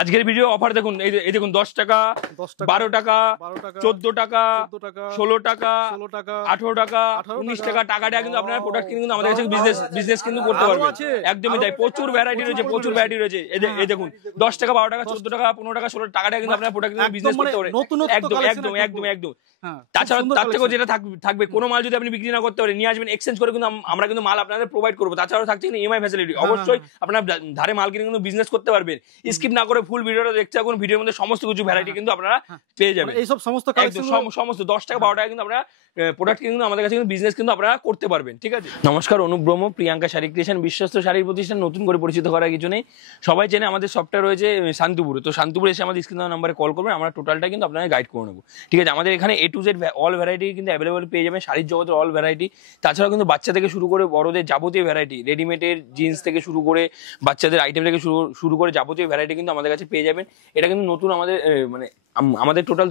আজকের video offer দেখুন, এই দেখুন 10 টাকা, 12 টাকা, 14 টাকা, 16 টাকা, 18 টাকা, 19 টাকা। টাকাটা কিন্তু আপনার প্রোডাক্ট কিন্তু আমাদের কাছে বিজনেস কিন্তু করতে পারবেন। একদমই তাই, প্রচুর ভ্যারাইটি রয়েছে, এই দেখুন 10 টাকা, 12 টাকা, 14 টাকা, 15 টাকা, 16 টাকাটা কিন্তু আপনার প্রোডাক্ট কিন্তু বিজনেস করতে পারবেন। একদম। তাছাড়া তার থেকেও যেটা থাকবে, কোনো মাল যদি আপনি বিক্রি না করতে পারেন, নিয়ে আসবেন, এক্সচেঞ্জ করে কিন্তু আমরা কিন্তু মাল আপনাদের প্রোভাইড করবো। তাছাড়াও থাকছে কিন্তু ইএমআই ফ্যাসিলিটি। অবশ্যই আপনার ধারে মাল কিনে কিন্তু বিজনেস করতে পারবেন। স্কিপ না করে ফুল ভিডিওটা দেখতে থাকুন, ভিডিওর মধ্যে সমস্ত কিছু ভ্যারাইটি কিন্তু আপনারা পেয়ে যাবেন। এই সব সমস্ত 10 টাকা 12 টাকা কিন্তু আপনারা প্রোডাক্ট কিন্তু আমাদের কাছে কিন্তু বিজনেস কিন্তু আপনারা করতে পারবেন। ঠিক আছে, নমস্কার, অনুপ ব্রহ্ম, প্রিয়াঙ্কা শাড়ি ক্রিয়েশন, বিশ্বস্ত শাড়ির প্রতিষ্ঠান। নতুন করে পরিচিত করার কিছু নেই, সবাই চেনে আমাদের সফটওয়্যার রয়েছে শান্তিপুরে। তো শান্তিপুরে এসে আমাদের স্ক্রিন নাম্বারে কল করবেন, আমরা টোটালটা কিন্তু আপনাকে গাইড করে নেবো। ঠিক আছে, আমাদের এখানে A to Z all variety কিন্তু অ্যাভেলেবল পেয়ে যাবেন, শাড়ির জগতের অল ভ্যারাইটি। তাছাড়াও কিন্তু বাচ্চা থেকে শুরু করে বড়দের যাবতীয় ভ্যারাইটি, রেডিমেডের জিন্স থেকে শুরু করে বাচ্চাদের আইটেম থেকে শুরু করে যাবতীয় ভ্যারাইটি কিন্তু আমাদের কাছে পেয়ে যাবেন। এটা কিন্তু নতুন আমাদের টোটাল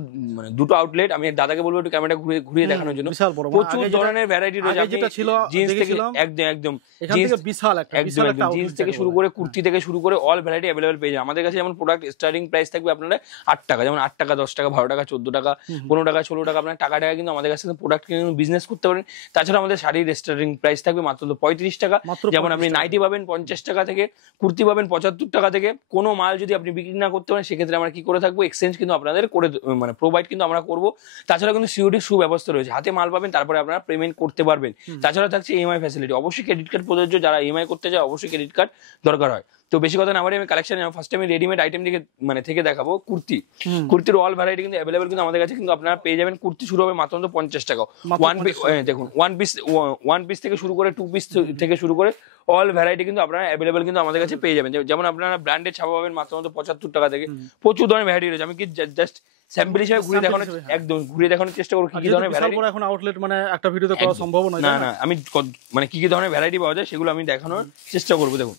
দুটো আউটলেট। আমি দাদাকে বলবো একটু ক্যামেরাটা ঘুরিয়ে দেখানোর জন্য। প্রচুর ধরনের ভ্যারাইটি রয়েছে, জিন্স থেকে একদম জিন্স থেকে শুরু করে কুর্তি থেকে শুরু করে অল ভ্যারাইটি অ্যাভেলেবল পেয়ে যাবেন আমাদের কাছে। যেমন প্রোডাক্ট স্টার্টিং প্রাইস থাকবে আপনারা 8 টাকা, যেমন 8 টাকা, 10 টাকা, 12 টাকা, 14 টাকা, 15 টাকা, 16 টাকা। আপনার টাকা কিন্তু আমাদের কাছে প্রোডাক্ট কিনে বিজনেস করতে পারেন। তাছাড়া আমাদের শাড়ির স্টার্টিং প্রাইস থাকবে মাত্র 35 টাকা। যেমন আপনি নাইটি পাবেন 50 টাকা থেকে, কুর্তি পাবেন 75 টাকা থেকে। কোনো মাল যদি আপনি বিক্রি না করতে পারেন, সেক্ষেত্রে আমরা কি করে থাকবো, এক্সচেঞ্জ কিন্তু আপনাদের করে প্রোভাইড কিন্তু আমরা করবো। তাছাড়া কিন্তু সিওডি সুব্যবস্থা রয়েছে, হাতে মাল পাবেন, তারপরে আপনারা পেমেন্ট করতে পারবেন। তাছাড়া থাকছে ইএমআই ফ্যাসিলিটি। অবশ্যই ক্রেডিট কার্ড প্রযোজ্য, যারা ইএমআই করতে চায় অবশ্যই ক্রেডিট কার্ড দরকার হয়। তো বেশি কথা না বলে আমি collection first time readymade item থেকে দেখাবো। কুর্তির অল ভ্যারাইটি কিন্তু অ্যাভেলেবল কিন্তু আমাদের কাছে কিন্তু আপনারা পেয়ে যাবেন। কুর্তি শুরু হবে মাত্র 50 টাকা। দেখুন ওয়ান পিস থেকে শুরু করে 2 পিস থেকে শুরু করে অল ভ্যারাইটি কিন্তু আপনারা অ্যাভেলেবল কিন্তু আমাদের কাছে পেয়ে যাবেন। যেমন আপনারা ব্র্যান্ডেড ছাপা পাবেন মাত্র 75 টাকা থেকে। প্রচুর ধরনের ভ্যারাইটি রয়েছে। আমি কি জাস্ট স্যাম্পল হিসেবে ঘুরে দেখানোর চেষ্টা করব কি ধরনের ভ্যারাইটি। এখন আউটলেট মানে একটা ভিডিওতে করা সম্ভব নয়। না, আমি কি ধরনের ভ্যারাইটি পাওয়া যায় সেগুলো আমি দেখানোর চেষ্টা করবো। দেখুন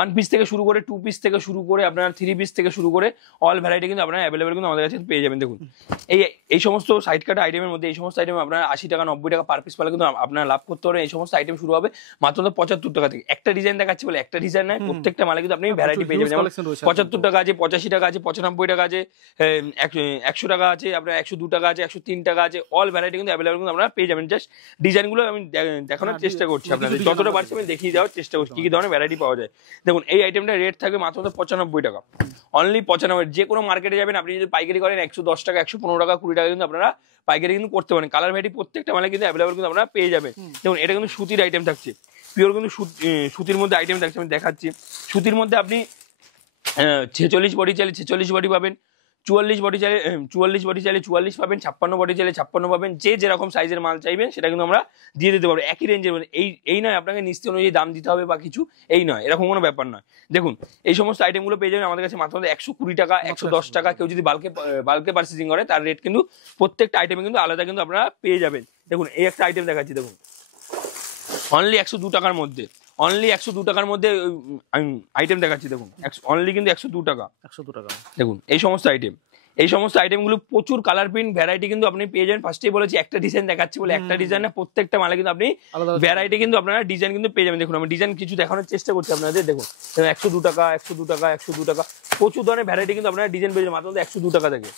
1 পিস থেকে শুরু করে 2 পিস থেকে শুরু করে আপনার 3 পিস থেকে শুরু করে অল ভ্যারাইটি কিন্তু আপনারা অ্যাভেলেবল কিন্তু আমাদের কাছে পেয়ে যাবেন। দেখুন এই সমস্ত সাইড কাটা আইটেমের মধ্যে এই সমস্ত আইটেম আপনারা 80 টাকা 90 টাকা পার পিস পেলে কিন্তু আপনারা লাভ করতে পারেন। এই সমস্ত আইটেম শুরু হবে মাত্র 75 টাকা থেকে। একটা ডিজাইন দেখাচ্ছি বলে একটা ডিজাইন নয়, প্রত্যেকটা মালে কিন্তু আপনি ভ্যারাইটি পেয়ে যাবেন। যেমন 75 টাকা আছে, 85 টাকা আছে, 95 টাকা আছে, 100 টাকা আছে, আপনার 102 টাকা আছে, 103 টাকা আছে। অল ভ্যারাইটি কিন্তু অ্যাভেলেবল কিন্তু আপনারা পেয়ে যাবেন। জাস্ট ডিজাইনগুলো আমি দেখানোর চেষ্টা করছি আপনাদের, যতটা পারছি আমি দেখিয়ে দেওয়ার চেষ্টা করছি কি ধরনের ভ্যারাইটি পাওয়া যায়। দেখুন এই আইটেমটা রেট থাকবে মাত্র 95 টাকা, অনলি 95। যে কোনো মার্কেটে যাবেন আপনি যদি পাইকারি করেন 110 টাকা, 115 টাকা, 20 টাকা কিন্তু আপনারা পাইকারি কিন্তু করতে পারেন। কালার ভ্যারাইটি প্রত্যেকটা মালে কিন্তু অ্যাভেলেবল কিন্তু আপনারা পেয়ে যাবেন। দেখুন এটা কিন্তু সুতির আইটেম থাকছে, পিওর কিন্তু সুতির মধ্যে আইটেম থাকছে। আমি দেখাচ্ছি, সুতির মধ্যে আপনি 46 বডি চাইলে 46 বডি পাবেন, 44 বডি চাইলে 44 পাবেন, 56 বডি চাইলে 56 পাবেন। যে যেরকম সাইজের মাল চাইবেন সেটা কিন্তু আমরা দিয়ে দিতে পারবো একই রেঞ্জের মধ্যে। এই নয় আপনাকে নিশ্চিত অনুযায়ী দাম দিতে হবে বা কিছু, এই নয়, এরকম কোনো ব্যাপার নয়। দেখুন এই সমস্ত আইটেমগুলো পেয়ে যাবেন আমাদের কাছে মাত্র 120 টাকা, 110 টাকা। কেউ যদি বাল্কে পারচেজিং করে তার রেট কিন্তু প্রত্যেকটা আইটেমে কিন্তু আলাদা কিন্তু আপনারা পেয়ে যাবেন। দেখুন এই একটা আইটেম দেখাচ্ছি, দেখুন অনলি 102 টাকার মধ্যে, অনলি 102 টাকার মধ্যে আইটেম দেখাচ্ছি। দেখুন অনলি কিন্তু 102 টাকা। দেখুন এই সমস্ত আইটেমগুলো প্রচুর কালার প্রিন্ট ভ্যারাইটি কিন্তু আপনি পেয়ে যাবেন। ফার্স্টেই বলেছি একটা ডিজাইন দেখাচ্ছি বলে একটা ডিজাইন না, প্রত্যেকটা মালে কিন্তু আপনি ভ্যারাইটি কিন্তু আপনারা ডিজাইন কিন্তু পেয়ে যাবেন। দেখুন আমি ডিজাইন কিছু দেখানোর চেষ্টা করছি আপনাদের। দেখুন 102 টাকা, 102 টাকা, 102 টাকা। প্রচুর ধরনের ভ্যারাইটি কিন্তু আপনারা ডিজাইন পেয়ে যাবেন মাত্র 102 টাকা থেকে।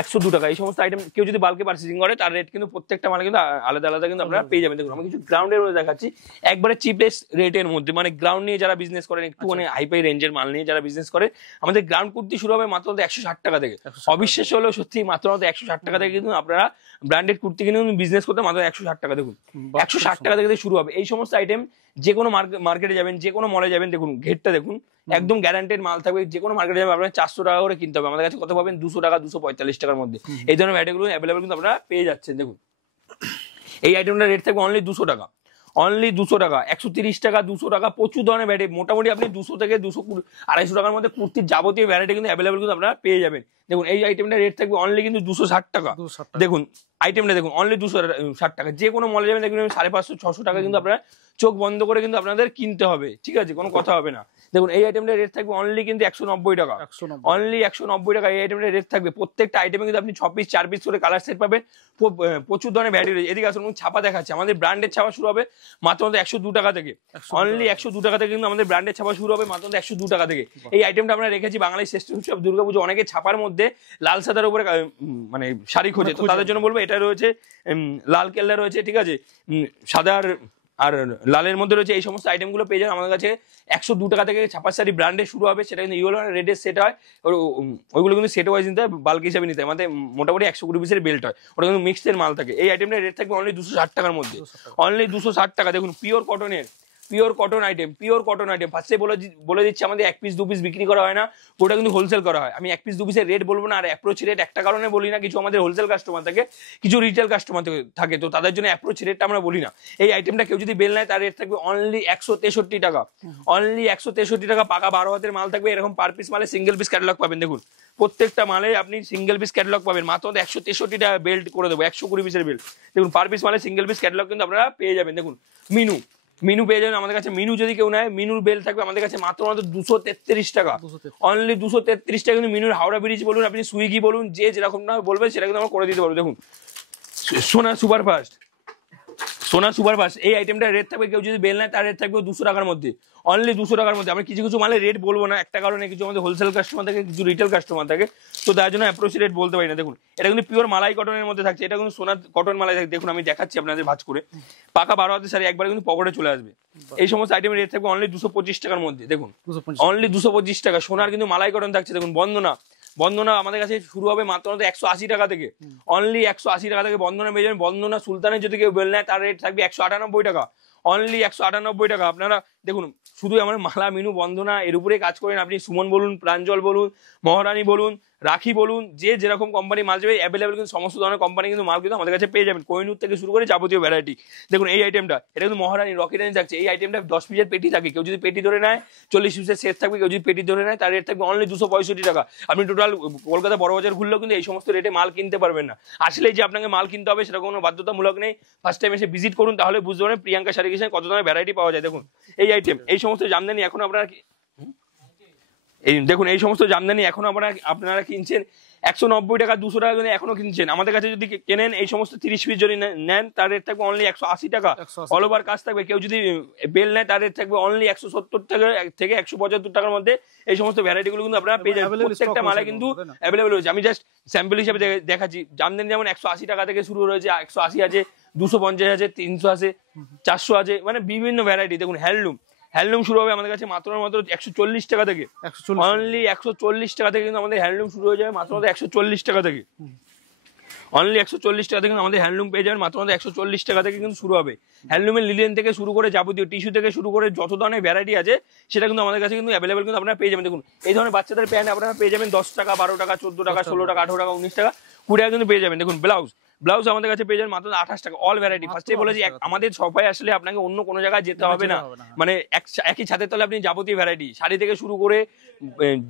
102 টাকা এই সমস্ত আইটেম কেউ যদি বাল্কে পারচেজিং করে তার রেট কিন্তু প্রত্যেকটা মালে কিন্তু আলাদা আলাদা কিন্তু আপনারা পেয়ে যাবেন। দেখুন আমি কিছু গ্রাউন্ডের মধ্যে দেখাচ্ছি, একবারে চিপেস্ট রেটের মধ্যে, মানে গ্রাউন্ড নিয়ে যারা বিজনেস করেন, একটু মানে হাইফাই রেঞ্জের মাল নিয়ে যারা বিজনেস করে, আমাদের গ্রাউন্ড কুর্তি শুরু হবে মাত্র 160 টাকা থেকে। অবিশ্বাস্য হলেও সত্যি মাত্র 160 টাকা থেকে কিন্তু আপনারা ব্র্যান্ডেড কুর্তি কিনে বিজনেস করতে মাত্র 160 টাকা। দেখুন 160 টাকা থেকে শুরু হবে এই সমস্ত আইটেম। যে কোনো মার্কেটে যাবেন, যে কোনো মলে যাবেন, দেখুন ঘেরটা দেখুন একদম গ্যারান্টেড মাল থাকবে। যে কোনো মার্কেটে যাবেন আপনার 400 টাকা করে কিনতে হবে, আমাদের কাছে কত পাবেন 200 টাকা, 245 টাকার মধ্যে। এই ধরনের ভ্যারাইটিগুলো অ্যাভেলেবল কিন্তু আপনারা পেয়ে যাচ্ছেন। দেখুন এই আইটেমটার রেট থাকবে অনলি 200 টাকা, অনলি 200 টাকা, 130 টাকা, 200 টাকা। প্রচুর ধরনের ভ্যারাইটি, মোটামুটি আপনি 200 থেকে 200-250 টাকার মধ্যে কুর্তির যাবতীয় ভ্যারাইটি কিন্তু অ্যাভেলেবল কিন্তু আপনারা পেয়ে যাবেন। দেখুন এই আইটেমটার রেট থাকবে অনলি কিন্তু 260 টাকা। দেখুন আইটেমটা দেখুন অনলি 260 টাকা। যে কোনো মলে যাবেন দেখবেন 550-600 টাকা কিন্তু আপনারা চোখ বন্ধ করে কিন্তু আপনাদের কিনতে হবে, ঠিক আছে, কোনো কথা হবে না। দেখুন এই আইটেমটার রেট থাকবে অনলি কিন্তু 190 টাকা, অনলি 190 টাকা এই আইটেমটার রেট থাকবে। প্রত্যেকটা আইটেমে কিন্তু আপনি 6 পিস 4 পিস করে কালার সেট পাবেন, প্রচুর ধরনের ভ্যারাইটি রয়েছে। এদিকে আসুন ছাপা দেখাচ্ছে, আমাদের ব্র্যান্ডের ছাপা শুরু হবে মাত্র 102 টাকা থেকে, অনলি 102 টাকা থেকে কিন্তু আমাদের ব্র্যান্ডের ছাপা শুরু হবে মাত্র 102 টাকা থেকে। এই আইটেমটা আমরা রেখেছি বাঙালি শ্রেষ্ঠ উৎসব দুর্গাপুজো, অনেকে ছাপার মধ্যে লাল সাদার উপরে মানে শাড়ি খোঁজে, তো তাদের জন্য বলবো এটা রয়েছে লাল কেল্লা রয়েছে, ঠিক আছে, সাদার আর লালের মধ্যে রয়েছে। এই সমস্ত আইটেমগুলো পেয়ে যাবেন আমাদের কাছে 102 টাকা থেকে। ছাপার শাড়ি ব্র্যান্ডে শুরু হবে, সেটা কিন্তু ইয়েলো রেডের সেট হয়, ওইগুলো কিন্তু সেট ওয়াইজ নিতে হয়, বাল্ক হিসাবে নিতে হয়, মানে মোটামুটি 120 পিসের বেল্ট হয়, ওটা কিন্তু মিক্সড মাল থাকে। এই আইটেমটার রেট থাকবে অনলি 260 টাকার মধ্যে, অনলি 260 টাকা। দেখুন পিওর কটনের, pure cotton item, pure cotton item. ফার্স্টে বলে দিচ্ছি আমাদের 1 পিস 2 পিস বিক্রি করা হয় না, ওটা কিন্তু হোলসেল করা হয়। আমি 1 পিস 2 পিসের রেট বলবো না, আর অ্যাপ্রোচ রেট একটা কারণে বলি না, কিছু আমাদের হোলসেল কাস্টমার থাকে, কিছু রিটেল কাস্টমার থাকে, তো তাদের জন্য অ্যাপ্রোচ রেটটা আমরা বলি না। এই আইটেমটা কেউ যদি বেল নেয় তার রেট থাকবে অনলি 163 টাকা, অনলি 163 টাকা। পাকা 12 হাতের মাল থাকবে, এরকম পার পিস মালে সিঙ্গেল পিস ক্যাটালগ পাবেন। দেখুন প্রত্যেকটা মালে আপনি সিঙ্গেল পিস ক্যাটালগ পাবেন, মাত্র 163 টাকা বেল্ট করে দেবো, 120 পিসের বেল্ট। দেখুন পার পিস মালে সিঙ্গেল পিস ক্যাটালগ কিন্তু আপনারা পেয়ে যাবেন। দেখুন মিনু পেয়ে যাবেন আমাদের কাছে, মিনু যদি কেউ নেয় মিনুর বেল থাকবে আমাদের কাছে মাত্র 233 টাকা, অনলি 233 টাকা। কিন্তু মিনুর হাওড়া ব্রিজ বলুন, আপনি সুইগি বলুন, যে যেরকম না বলবেন সেটা কিন্তু আমরা করে দিতে পারবো। দেখুন সোনা সুপারফাস্ট, সোনা সুপারফাস্ট এই আইটেমটার রেট থাকবে, কেউ যদি বেল নেয় তার রেট থাকবে 200 টাকার মধ্যে, অনলি 200 টাকার মধ্যে। আমরা কিছু মালের রেট বলবো না, একটা কারণে কিছু আমাদের হোলসেল কাস্টমার থাকে, কিছু রিটেল কাস্টমার থাকে, তো তার জন্য অ্যাপ্রোচ রেট বলতে পারি না। দেখুন এটা কিন্তু পিওর মালাই কটনের মধ্যে থাকছে, এটা কিন্তু সোনা কটন মালাই থাকে। দেখুন আমি দেখাচ্ছি আপনাদের ভাঁজ করে, পাকা 12 হাতের শাড়ি একবার কিন্তু পকেটে চলে আসবে। এই সমস্ত আইটেমের রেট থাকবে অনলি 225 টাকার মধ্যে। দেখুন অনলি 225 টাকা। সোনার কিন্তু মালাই কটন থাকছে। দেখুন বন্দনা আমাদের কাছে শুরু হবে মাত্র 180 টাকা থেকে, অনলি 180 টাকা থেকে বন্দনা পেয়ে যাবেন। বন্দনা সুলতানের যদি কেউ বেল নেয় তার রেট থাকবে 198 টাকা, অনলি 198 টাকা। আপনারা দেখুন শুধু আমার মালা মিনু বন্দনা এর উপরে কাজ করেন, আপনি সুমন বলুন, প্রাঞ্জল বলুন, মহারানী বলুন, রাখি বলুন, যে যেরকম কোম্পানি মাল যাবে অ্যাভেলেবেল কিন্তু সমস্ত ধরনের কোম্পানি কিন্তু মাল কিন্তু আমাদের কাছে পেয়ে যাবেন, কোহিনূর থেকে শুরু করে যাবতীয় ভ্যারাইটি। দেখুন এই আইটেমটা, এটা কিন্তু মহারানী রকি রানী থাকছে। এই আইটেমটা 10 পিসের পেটি থাকে, কেউ যদি পেটি ধরে নেয় 40 পিসের সেট থাকবে, কেউ যদি পেটি ধরে নেয় তার রেট থাকবে অনলি 265 টাকা। আপনি টোটাল কলকাতা বড় বাজার ঘুরলেও কিন্তু এই সমস্ত রেটে মাল কিনতে পারবেন না। আসলে যে আপনাকে মাল কিনতে হবে সেটা কোনো বাধ্যতামূলক নেই, ফার্স্ট টাইম এসে ভিজিট করুন, তাহলে বুঝতে পারবেন প্রিয়াঙ্কা শাড়ি কিসে কত ধরনের ভ্যারাইটি পাওয়া যায়। দেখুন এই আইটেম, এই সমস্ত জামদানি এখন আপনারা এই দেখুন এই সমস্ত জামদানি এখন আপনারা কিনছেন 190 টাকা, 200 টাকা যদি এখনো কিনছেন। আমাদের কাছে যদি কেনেন এই সমস্ত 30 পিস যদি নেন তার রেট থাকবে অনলি 180 টাকা, অল ওভার কাজ থাকবে। কেউ যদি বেল নেয় তার রেট থাকবে অনলি 170 টাকা থেকে 175 টাকার মধ্যে। এই সমস্ত ভ্যারাইটি গুলো কিন্তু আপনারা পেয়ে যাবেন, প্রত্যেকটা মালে কিন্তু অ্যাভেলেবেল রয়েছে। আমি জাস্ট স্যাম্পল হিসেবে দেখাচ্ছি। জামদানি যেমন 180 টাকা থেকে শুরু রয়েছে, 180 আছে, 250 আছে, 300 আছে, 400 আছে, মানে বিভিন্ন ভ্যারাইটি। দেখুন হ্যান্ডলুম শুরু হবে আমাদের কাছে মাত্র 140 টাকা থেকে, অনলি 140 টাকা থেকে কিন্তু আমাদের হ্যান্ডলুম শুরু হয়ে যাবে, মাত্র 140 টাকা থেকে, অনলি 140 টাকা থেকে আমাদের হ্যান্ডলুম পেয়ে যাবেন, মাত্র 140 টাকা থেকে কিন্তু শুরু হবে। হ্যান্ডলুমের লিলেন থেকে শুরু করে যাবতীয় টিস্যু থেকে শুরু করে যত ধরনের ভ্যারাইটি আছে সেটা কিন্তু আমাদের কাছে কিন্তু অ্যাভেলেবেল কিন্তু আপনারা পেয়ে যাবেন। দেখুন এই ধরনের বাচ্চাদের প্যান্ট আপনারা পেয়ে যাবেন 10 টাকা, 12 টাকা, 14 টাকা, 16 টাকা, 18 টাকা, 19 টাকা, 20 টাকা কিন্তু পেয়ে যাবেন। দেখুন ব্লাউজ আমাদের কাছে পেয়ে যাবেন মাত্র 28 টাকা, অল ভ্যারাইটি। ফার্স্টে বলেছি আমাদের শপে আসলে আপনাকে অন্য কোনো জায়গায় যেতে হবে না, মানে একই ছাদের তলে আপনি যাবতীয় ভ্যারাইটি, শাড়ি থেকে শুরু করে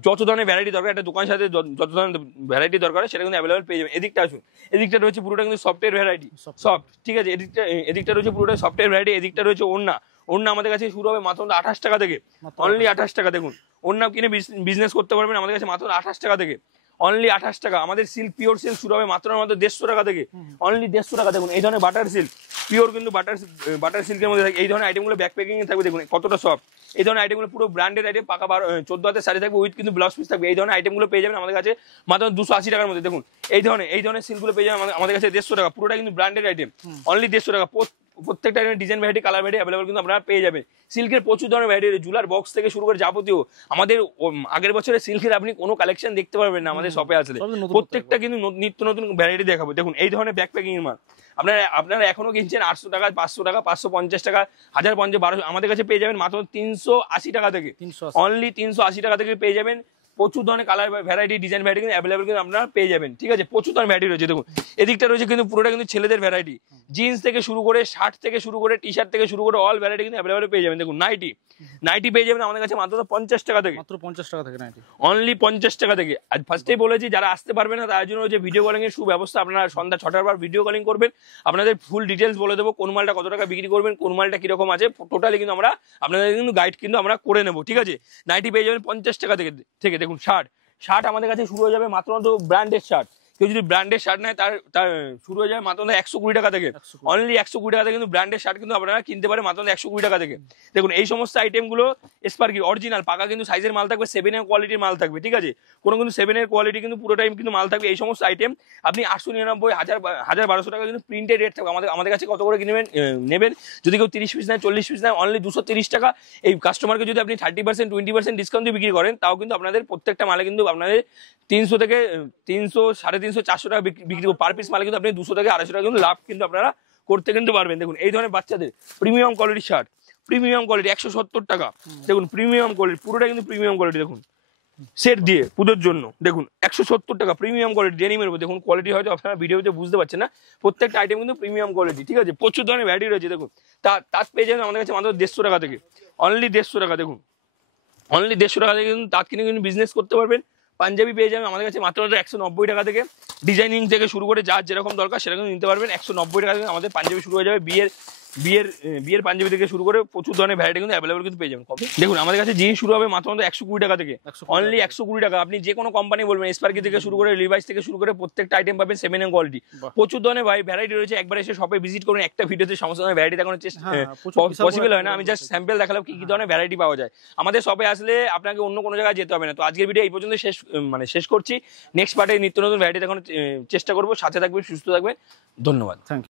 যত ধরনের ভ্যারাইটি দরকার, একটা দোকানের সাথে যত ধরনের ভ্যারাইটি দরকার সেটা কিন্তু অ্যাভেলেবেল পেয়ে যাবেন। এদিকটা আসুন, এদিকটা রয়েছে পুরোটা কিন্তু সফটওয়্যার ভ্যারাইটি, সফট, ঠিক আছে। এদিকটা রয়েছে পুরোটা সফটওয়্যার ভ্যারাইটি। এদিকটা রয়েছে ওড়না আমাদের কাছে শুরু হবে মাত্র 28 টাকা থেকে, অনলি 28 টাকা। দেখুন ওড়না কিনে বিজনেস করতে পারবেন আমাদের কাছে মাত্র 28 টাকা থেকে, অনলি 28 টাকা। আমাদের সিল্ক, পিওর সিল্ক শুরু হবে মাত্র 150 টাকা থেকে, অনলি 150 টাকা। দেখুন এই ধরনের বাটার সিল্ক, পিওর কিন্তু বাটার সিল্কের মধ্যে থাকে। এই ধরনের আইটেমগুলো ব্যাক প্যাকিং থাকবে, দেখুন কতটা সফট। এই ধরনের আইটেমগুলো পুরো ব্র্যান্ডেড আইটেম, পাকা 14 হাতের শাড়ি থাকবে, উইথ কিন্তু ব্লাউজ পিস থাকবে। এই ধরনের আইটেমগুলো পেয়ে যাবেন আমাদের কাছে মাত্র 280 টাকার মধ্যে। দেখুন এই ধরনের সিল্কগুলো পেয়ে যাবেন আমাদের কাছে 150 টাকা, পুরোটা কিন্তু ব্র্যান্ডেড আইটেম, অনলি 150 টাকা। প্রত্যেকটা design variety, colour variety available কিন্তু আপনারা পেয়ে যাবেন। সিল্কের প্রচুর ধরনের ভ্যারাইটি, জুলার বক্স থেকে শুরু করে যাবতীয় আমাদের আগের বছরের সিল্কের আপনি কোনো কালেকশন দেখতে পারবেন না আমাদের শপে আসলে, প্রত্যেকটা কিন্তু নিত্য নতুন ভ্যারাইটি দেখাবো। দেখুন এই ধরনের ব্যাক প্যাকিং এর মাল আপনারা এখনো কিনছেন 800 টাকা, 500 টাকা, 550 টাকা, 1050, 1200, আমাদের কাছে পেয়ে যাবেন মাত্র 380 টাকা থেকে, অনলি 380 টাকা থেকে পেয়ে যাবেন প্রচুর ধরনের কালার ভ্যারাইটি ডিজাইন ভ্যারাইটি কিন্তু অ্যাভেলেবল কিন্তু আপনারা পেয়ে যাবেন, ঠিক আছে। প্রচুর ধরনের ভ্যারাইটি রয়েছে দেখুন, এদিকটা রয়েছে কিন্তু পুরোটা কিন্তু ছেলেদের ভ্যারাইটি, জিন্স থেকে শুরু করে শার্ট থেকে শুরু করে টি শার্ট থেকে শুরু করে অল ভ্যারাইটি কিন্তু অ্যাভেলেবল পেয়ে যাবেন। দেখুন নাইটি পেয়ে যাবেন আমাদের কাছে মাত্র 50 টাকা থেকে, মাত্র 50 টাকা থেকে নাইটি, অনলি 50 টাকা থেকে। আজ ফার্স্টেই বলেছি যারা আসতে পারবে না তার জন্য যে ভিডিও কলিং এর সুব্যবস্থা, আপনারা সন্ধ্যা 6টার পর ভিডিও কলিং করবেন, আপনাদের ফুল ডিটেলস বলে দেবো, কোন মালটা কত টাকা বিক্রি করবেন, কোন মালটা কিরকম আছে টোটালি কিন্তু আমরা আপনাদের কিন্তু গাইড কিন্তু আমরা করে নেবো, ঠিক আছে। নাইটি পেয়ে যাবেন 50 টাকা থেকে। দেখুন শার্ট আমাদের কাছে শুরু হয়ে যাবে মাত্র ব্র্যান্ডেড শার্ট, কেউ যদি ব্র্যান্ডের শার্ট নেয় তার শুরু হয়ে যায় মাত্র 120 টাকা থেকে, অনলি 120 টাকা থেকে কিন্তু ব্র্যান্ডের শার্ট কিন্তু আপনারা কিনতে পারেন মাত্র 120 টাকা থেকে। দেখুন এই সমস্ত আইটেমগুলো স্পার্কি অরিজিনাল পাকা কিন্তু সাইজের মাল থাকবে, 7 এর কোয়ালিটির মাল থাকবে, ঠিক আছে। কোনো কিন্তু 7 এর কোয়ালিটি কিন্তু পুরো টাইম কিন্তু মাল থাকবে। এই সমস্ত আইটেম আপনি 899 1200 টাকা কিন্তু প্রিন্টেড রেট থাকবে। আমাদের কাছে কত করে নেবেন, যদি কেউ 30 পিস নেয় 40 পিস নেয় অনলি 230 টাকা। এই কাস্টমারকে যদি আপনি 30% 20% ডিসকাউন্ট দিয়ে বিক্রি করেন তাও কিন্তু আপনাদের প্রত্যেকটা মালে কিন্তু আপনাদের 300 থেকে 300 350 400 টাকা বিক্রি পার পিস মালে কিন্তু আপনি 200 থেকে 250 টাকা কিন্তু লাভ কিন্তু আপনারা করতে কিন্তু পারবেন। দেখুন এই ধরনের বাচ্চাদের premium quality shirt, premium quality 170 টাকা। দেখুন প্রিমিয়াম কোয়ালিটি পুরোটা কিন্তু প্রিমিয়াম কোয়ালিটি, দেখুন সেট দিয়ে পুজোর জন্য দেখুন 170 টাকা প্রিমিয়াম কোয়ালিটি ডেনিমের উপর। দেখুন কোয়ালিটি হয়তো আপনারা ভিডিওতে বুঝতে পারছেন না, প্রত্যেকটা আইটেম কিন্তু প্রিমিয়াম কোয়ালিটি, ঠিক আছে। প্রচুর ধরনের ভ্যারাইটি রয়েছে। দেখুন তার পেয়ে যাবেন আমাদের কাছে মাত্র 150 টাকা থেকে, অনলি 150 টাকা। দেখুন অনলি 150 টাকা থেকে কিন্তু তার কিনে কিন্তু বিজনেস করতে পারবেন। পাঞ্জাবি পেয়ে যাবেন আমাদের কাছে মাত্র 190 টাকা থেকে, ডিজাইনিং থেকে শুরু করে যার যেরকম দরকার সেরকম নিতে পারবেন। 190 টাকা থেকে আমাদের পাঞ্জাবি শুরু হয়ে যাবে, বিয়ের পাঞ্জাবি থেকে শুরু করে প্রচুর ধরনের ভ্যারাইটি কিন্তু অ্যাভেলেবল কিন্তু পেয়ে যাবেন। দেখুন আমাদের কাছে জিন্স শুরু হবে মাত্র 120 টাকা থেকে, অনলি 120 টাকা। আপনি যে কোনো কোম্পানি বলবেন, স্পার্কি থেকে শুরু করে লিভাইস থেকে শুরু করে প্রত্যেকটা আইটেম পাবেন 7 এর কোয়ালিটি। প্রচুর ধরনের ভ্যারাইটি রয়েছে, একবার এসে শপে ভিজিট করুন, একটা ভিডিওতে সমস্ত ধরনের ভ্যারাইটি দেখানোর চেষ্টা পসিবল হয় না, আমি জাস্ট স্যাম্পল দেখালাম কি ধরনের ভ্যারাইটি পাওয়া যায়। আমাদের শপে আসলে আপনাকে অন্য কোনো জায়গায় যেতে হবে না। তো আজকের ভিডিও এই পর্যন্ত শেষ করছি, নেক্সট পার্টে নিত্য নতুন ভ্যারাইটি দেখানোর চেষ্টা করবো। সাথে থাকবেন, সুস্থ থাকবেন, ধন্যবাদ। Thank you.